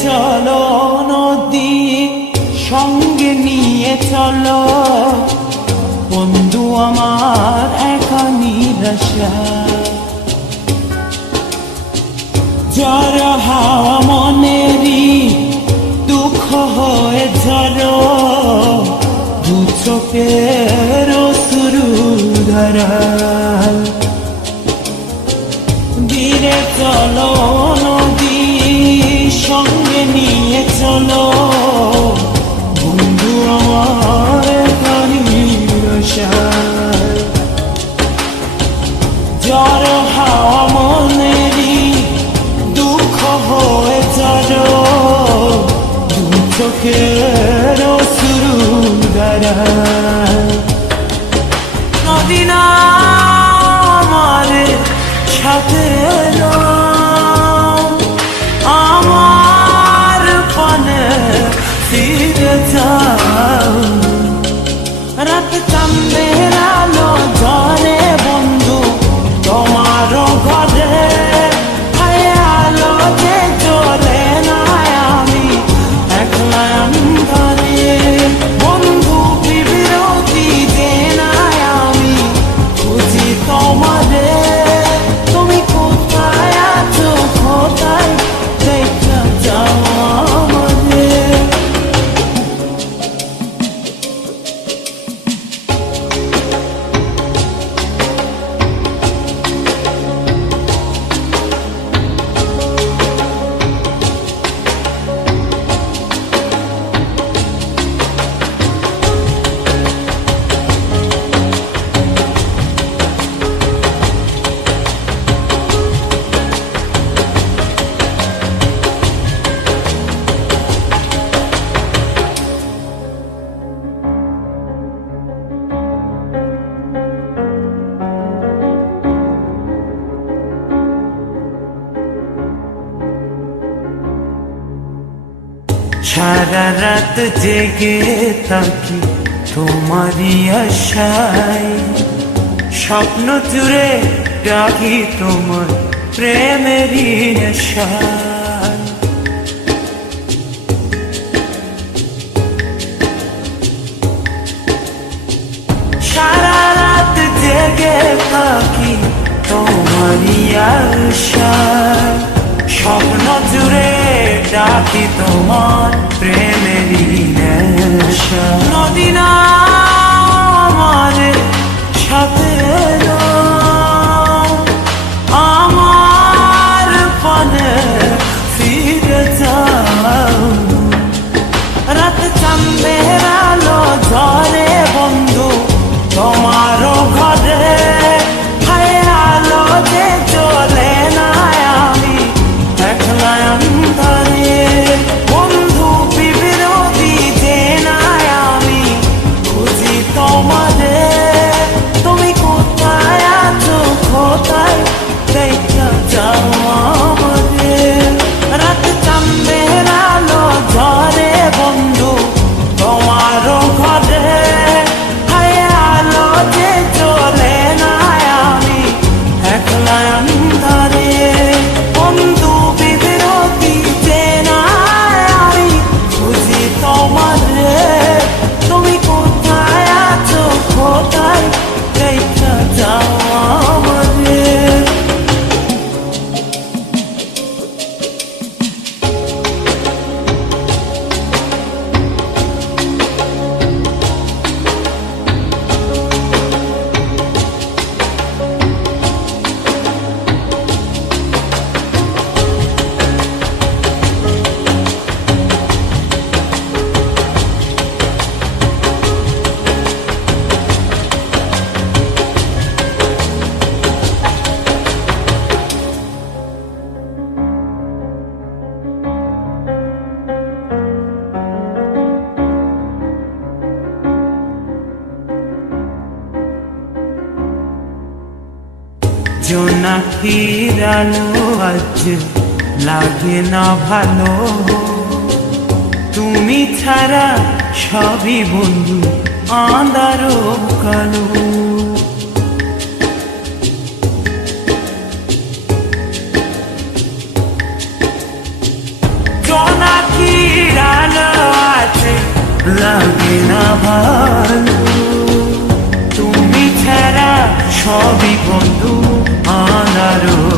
চলো নদী সঙ্গে নিয়ে চলো বন্ধু আমার একা নিরাশা ঝড় হাওয়া মনেরই দুঃখ হয়ে ঝড় দু চোখের অশ্রু ধারা ধীরে চলো নদী সঙ্গে নিয়ে চলো বন্ধু আমার একা নিরাশা ঝড় হাওয়া মনেরই দুঃখ হয়ে ঝড় দু চোখের অশ্রু ধারা নদী না আমার সাথে এলো আমার পানে ফিরে যাও রাত চাঁদের আলো ঝরে বন্ধু তোমার ঘরে আলো যে জ্বলে না আমি একলা অন্ধকারে বন্ধু বিরতি যে না আমি খুঁজি তোমারে তুমি কোথায় আছো কোথায় দেখা যাও আমাদের সারা রাত জেগে থাকি তোমারই আশায় স্বপ্ন জুড়ে ডাকি তোমার প্রেমেরই নেশায় সারা রাত জেগে থাকি তোমারই আশায় স্বপ্ন জুড়ে ডাকি তোমার প্রেমেরই নেশা নদী না আমার সাথে এলো আমার পানে ফিরে যাও রাত চাঁদের আলো ঝরে বন্ধু তোমার ঘরে আলো যে জ্বলে না আমি একলা অন্ধকারে বন্ধু বিরতি যে না আমি খুঁজি তোমারে তুমি কোথায় আছো কোথায় দেখা যাও আমাদের রাত চাঁদের আলো ঝরে বন্ধু তোমার ঘরে আলো যে জ্বলে না আমি একলা অন্ধকারে বন্ধু বিরতি যে না আমি খুঁজি তোমারে তুমি কোথায় আছো কোথায় দেখা যাও আমাদের জোনাকির আলো আজ লাগে না ভালো তুমি ছাড়া সবই বন্ধু আঁধার কালো জোনাকি লাগে না ভালো। তুমি ছাড়া সবই বন্ধু আঁধারো